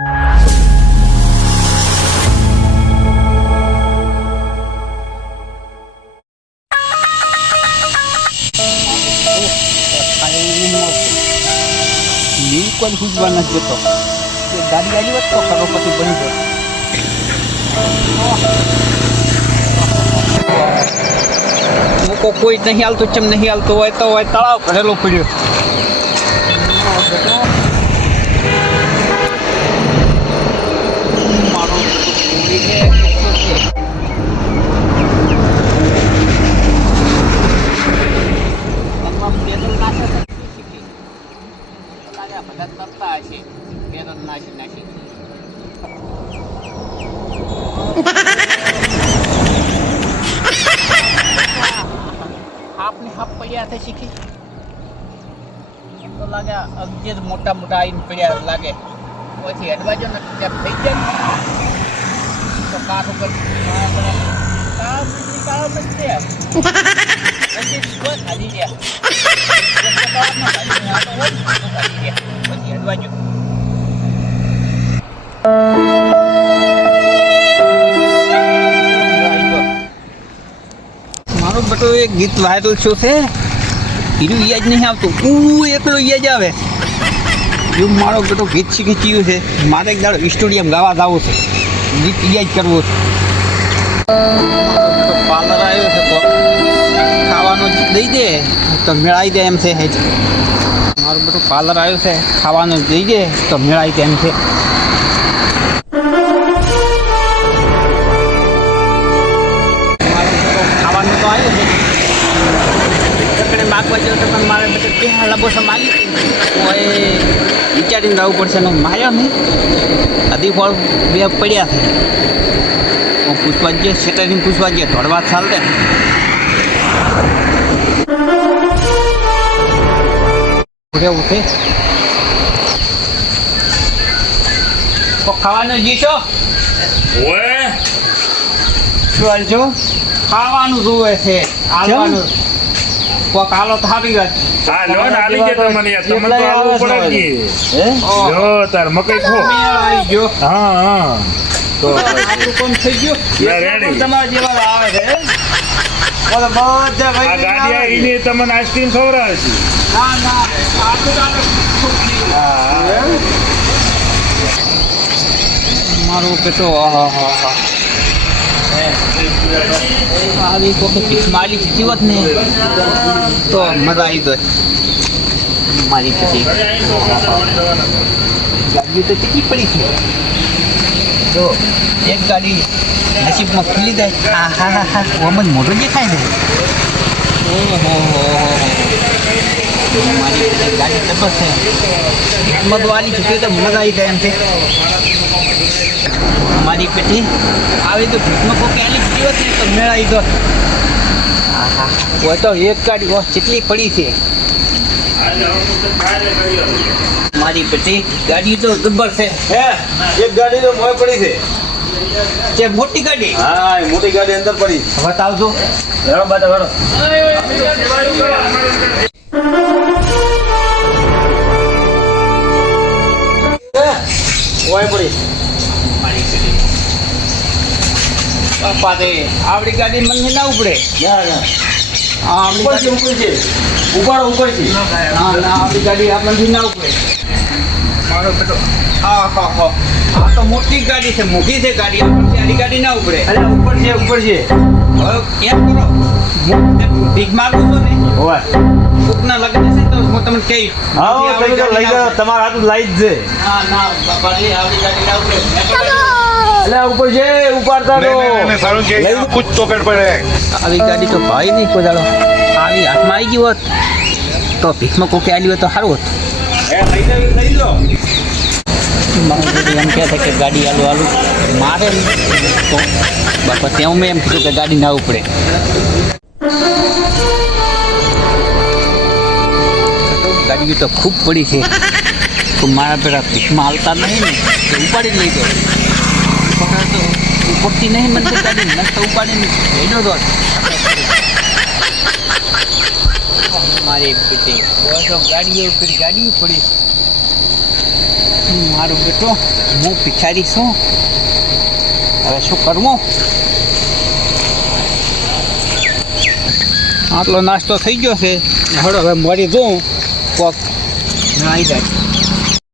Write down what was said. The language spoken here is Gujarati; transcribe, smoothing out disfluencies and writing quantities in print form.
કોઈ પૂછવા નથી જતો ગાડી આવી હોત તો ખરો પછી બની ગયો કોઈ નહીં હાલતું ચમ નહીં હાલતું હોય તો હોય તળાવ ભરેલો પડ્યો આપને હાફ પડ્યા હતા શીખી એમ તો લાગે અગજે મોટા મોટા આવીને પડ્યા લાગે પછી અડવાજો ને ત્યાં થઈ જાય તો કાર ઉપર ખાલી ગયા પછી અડવાજો મારો બેટો એક ગીત વાયરલ થયું છે એનું યાદ નહીં આવતું હું એકલો યાદ આવે એવું મારો બેટો ગીત શીખી ગયું છે મારે એક દાડો સ્ટુડિયમ ગાવા જવું છે ગીત યાદ કરવું છે પાર્લર આવ્યો છે તો ખાવાનું દઈ દે તો મેળાવી દે એમ છે હેજ મારું બેટું પાર્લર આવ્યું છે ખાવાનું દઈ દે તો મેળાવી દે એમ છે ખાવાનું તો આવ્યું છે માગવા જવું તો પણ મારે બધું ક્યાં લબોસા માગી હોય વિચારીને રહેવું પડશે ને માર્યો નહીં અધી ફળ બે પડ્યા છે પૂછવા જઈએ સેટરિંગ પૂછવા જઈએ દોડવા ચાલ દે એવું છે તો ખાવાનું જીશો શું છો ખાવાનું જોવે છે હાલવાનું કોક હાલો તો આવી ગયા હા લોન આવી ગયા તમને તમને તો આવવું પડે હે જો તાર મકઈ ખો આવી ગયો હા હા તો આપણું કોમ થઈ ગયું રેડી તમારા જેવા આવે છે બોલો બધા ભાઈ આ ગાડી આવીને તમને આઈસ્ક્રીમ ખવડાવે છે ના ના આ તો હા મારો પેટો આવી વખત મારી જીતી હોત ને તો મજા આવી દોત મારી પછી ગાડી તો ચીકી પડી છે જો એક ગાડી નસીબમાં ખુલી જાય હા હા હા હા ઓમ જ મોટો દેખાય ને ઓહો મારી ગાડી જબર છે કિસ્મતવાળી છે તો મજા આવી જાય એમ છે મારી પેટી આવી તો ભીતમાં કોઈ ક્યાંની જીવત નહીં તો મેળાવી દો હા હા હોય તો એક ગાડી કેટલી પડી છે મારી પેટી ગાડી તો જબર છે હે એક ગાડી તો મોય પડી છે જે મોટી ગાડી હા એ મોટી ગાડી અંદર પડી બતાવજો હેડો બાટા હેડો મોય પડી મારી પેટી બાપા રે આવડી ગાડી મને ના ઉપડે ના ના આવડી ઉપર છે ઉપર છે ઉપાડો ઉપર છે ના ના આવડી ગાડી આપણને ના ઉપડે મારો બેટો હા હા હા આ તો મોટી ગાડી છે મોટી છે ગાડી આપણી ગાડી ના ઉપડે અરે ઉપર છે હવે એમ કરો ભીખ માગું છો ને હોય કોકના લગ્ન છે તો હું તમને કહી હા તમે તો લઈ જાઓ તમારા હાથ લાઈ જ છે હા ના બાપા રે આવડી ગાડી ના ઉપડે અલે ઉપર છે ઉપાડતા તો સારું કે કુછ તો કર પડે આવી ગાડી તો ભાઈ નહીં કોઈ દાડો આવી હાથમાં આવી ગઈ હોત તો ભીખમાં કોકે આલી હોત તો સારું હોત લઈ લો મારું બધું એમ કહે છે કે ગાડી આલું મારે તો બાપા ત્યાં મેં એમ કીધું કે ગાડી ના ઉપડે ગાડી તો ખૂબ પડી છે તો મારા પેલા ભીખમાં હાલતા નહીં ને તો ઉપાડી જ લઈ દો તો ઉપડતી નહીં મને ગાડી ન તો ઉપાડીને લઈ દો મારી પેટી ગાડી પડી મારો બેટો હું ભિખારી છું હવે શું કરવું આટલો નાસ્તો થઈ ગયો છે હળો હવે મળી જોઉં કોક આવી જાય